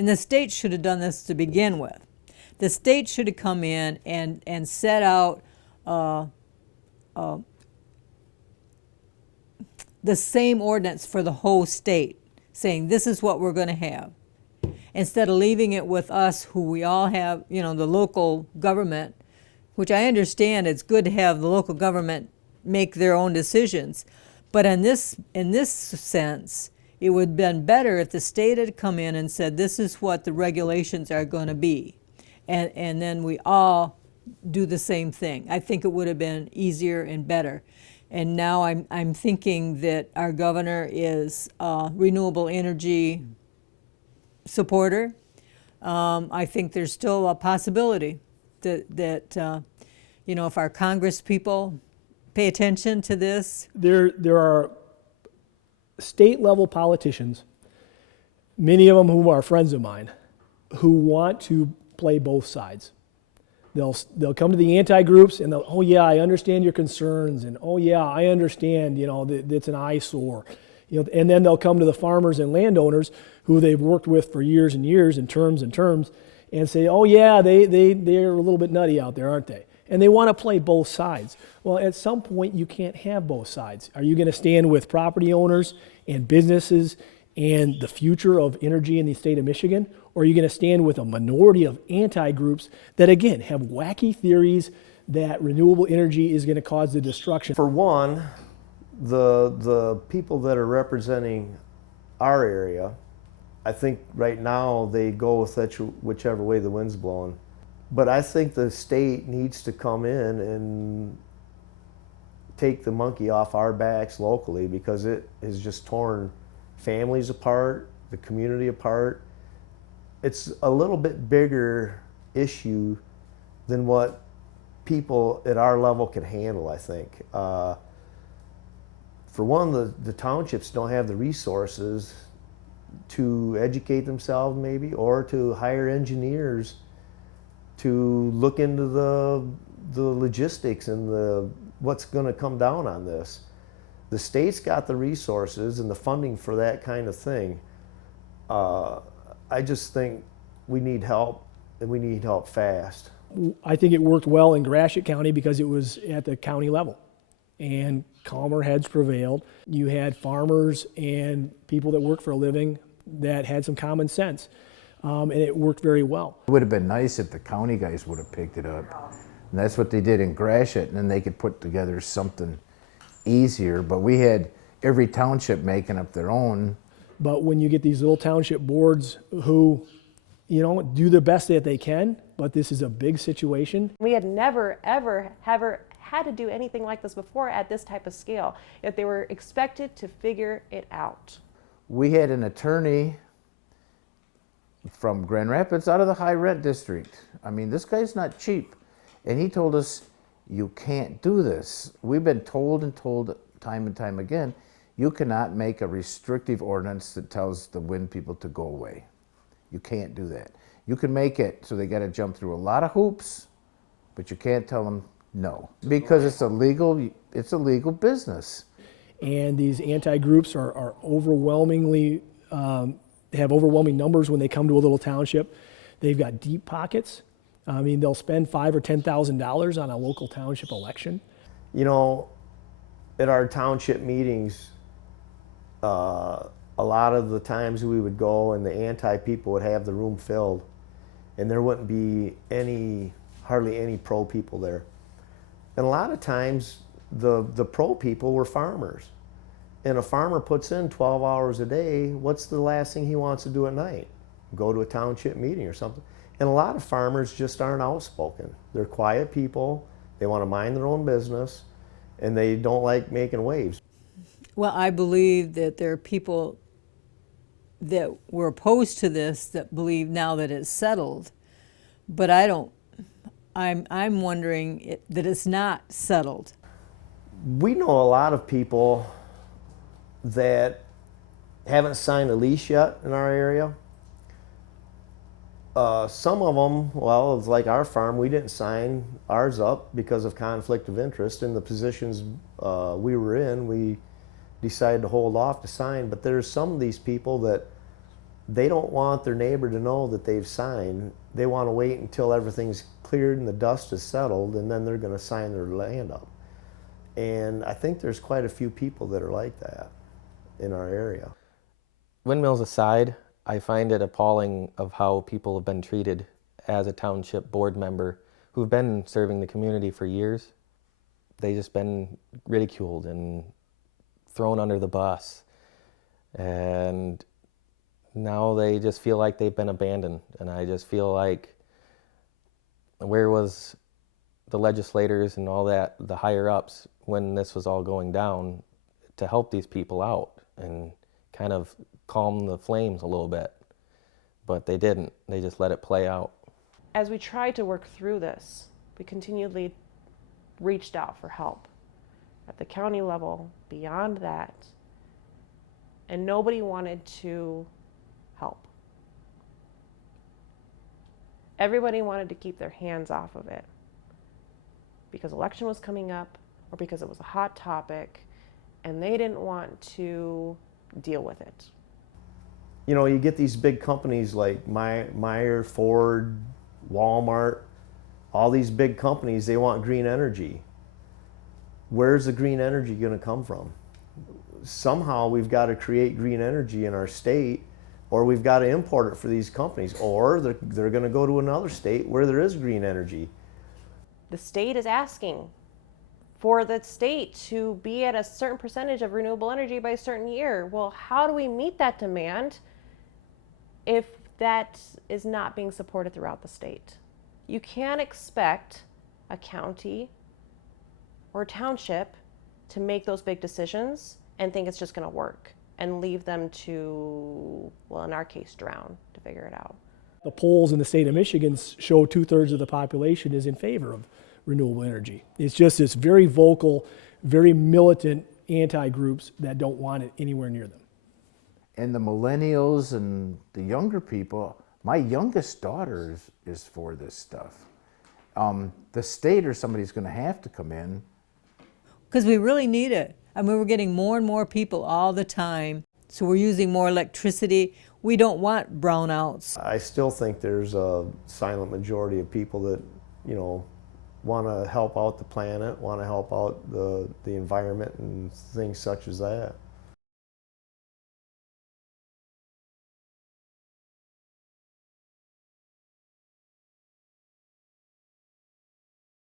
And the state should have done this to begin with. The state should have come in and set out the same ordinance for the whole state, saying this is what we're going to have, instead of leaving it with us, who we all have, the local government, which I understand it's good to have the local government make their own decisions. But in this sense, it would have been better if the state had come in and said, this is what the regulations are going to be. And then we all do the same thing. I think it would have been easier and better. And now I'm thinking that our governor is a renewable energy supporter. I think there's still a possibility that if our Congress people pay attention to this. There are state level politicians, many of them who are friends of mine, who want to play both sides. They'll come to the anti-groups and they'll, oh yeah, I understand your concerns, and oh yeah, I understand, that it's an eyesore. And then they'll come to the farmers and landowners who they've worked with for years and years in terms and say, oh yeah, they're a little bit nutty out there, aren't they? And they want to play both sides. Well, at some point you can't have both sides. Are you going to stand with property owners and businesses and the future of energy in the state of Michigan? Or are you going to stand with a minority of anti-groups that, again, have wacky theories that renewable energy is going to cause the destruction? For one, the people that are representing our area, I think right now they go with whichever way the wind's blowing. But I think the state needs to come in and take the monkey off our backs locally, because it has just torn families apart, the community apart. It's a little bit bigger issue than what people at our level can handle, I think. For one, the townships don't have the resources to educate themselves maybe, or to hire engineers to look into the logistics and what's going to come down on this. The state's got the resources and the funding for that kind of thing. I just think we need help, and we need help fast. I think it worked well in Gratiot County because it was at the county level, and calmer heads prevailed. You had farmers and people that work for a living that had some common sense, and it worked very well. It would have been nice if the county guys would have picked it up, and that's what they did in Gratiot, and then they could put together something easier. But we had every township making up their own. But when you get these little township boards who, do the best that they can, but this is a big situation. We had never, ever had to do anything like this before at this type of scale, yet they were expected to figure it out. We had an attorney from Grand Rapids out of the high rent district. I mean, this guy's not cheap. And he told us, you can't do this. We've been told and told time and time again, you cannot make a restrictive ordinance that tells the wind people to go away. You can't do that. You can make it so they got to jump through a lot of hoops, but you can't tell them no, because it's a legal business. And these anti-groups are overwhelmingly, have overwhelming numbers when they come to a little township. They've got deep pockets. I mean, they'll spend $5,000 or $10,000 on a local township election. At our township meetings, a lot of the times we would go and the anti-people would have the room filled, and there wouldn't be hardly any pro people there. And a lot of times the pro people were farmers. And a farmer puts in 12 hours a day, what's the last thing he wants to do at night? Go to a township meeting or something. And a lot of farmers just aren't outspoken. They're quiet people, they want to mind their own business, and they don't like making waves. Well, I believe that there are people that were opposed to this that believe now that it's settled, but I don't. I'm wondering that it's not settled. We know a lot of people that haven't signed a lease yet in our area. Some of them, well, it's like our farm, we didn't sign ours up because of conflict of interest. In the positions we were in, we decided to hold off to sign. But there's some of these people that they don't want their neighbor to know that they've signed. They want to wait until everything's cleared and the dust is settled, and then they're going to sign their land up. And I think there's quite a few people that are like that in our area. Windmills aside, I find it appalling of how people have been treated as a township board member who've been serving the community for years. They've just been ridiculed and thrown under the bus. And now they just feel like they've been abandoned. And I just feel like, where was the legislators and all that, the higher ups, when this was all going down to help these people out and kind of calm the flames a little bit? But they didn't. They just let it play out. As we tried to work through this, we continually reached out for help at the county level, beyond that, and nobody wanted to help. Everybody wanted to keep their hands off of it because election was coming up or because it was a hot topic, and they didn't want to deal with it. You know, you get these big companies like Meyer, Ford, Walmart, all these big companies, they want green energy. Where's the green energy going to come from? Somehow we've got to create green energy in our state, or we've got to import it for these companies, or they're going to go to another state where there is green energy. The state is asking for the state to be at a certain percentage of renewable energy by a certain year. Well, how do we meet that demand if that is not being supported throughout the state? You can't expect a county or a township to make those big decisions and think it's just going to work and leave them to, well, in our case, drown to figure it out. The polls in the state of Michigan show 2/3 of the population is in favor of renewable energy. It's just this very vocal, very militant anti-groups that don't want it anywhere near them. And the millennials and the younger people, my youngest daughter is for this stuff. The state or somebody's going to have to come in. Because we really need it. I mean, we're getting more and more people all the time, so we're using more electricity. We don't want brownouts. I still think there's a silent majority of people that, you know, want to help out the planet, want to help out the environment and things such as that.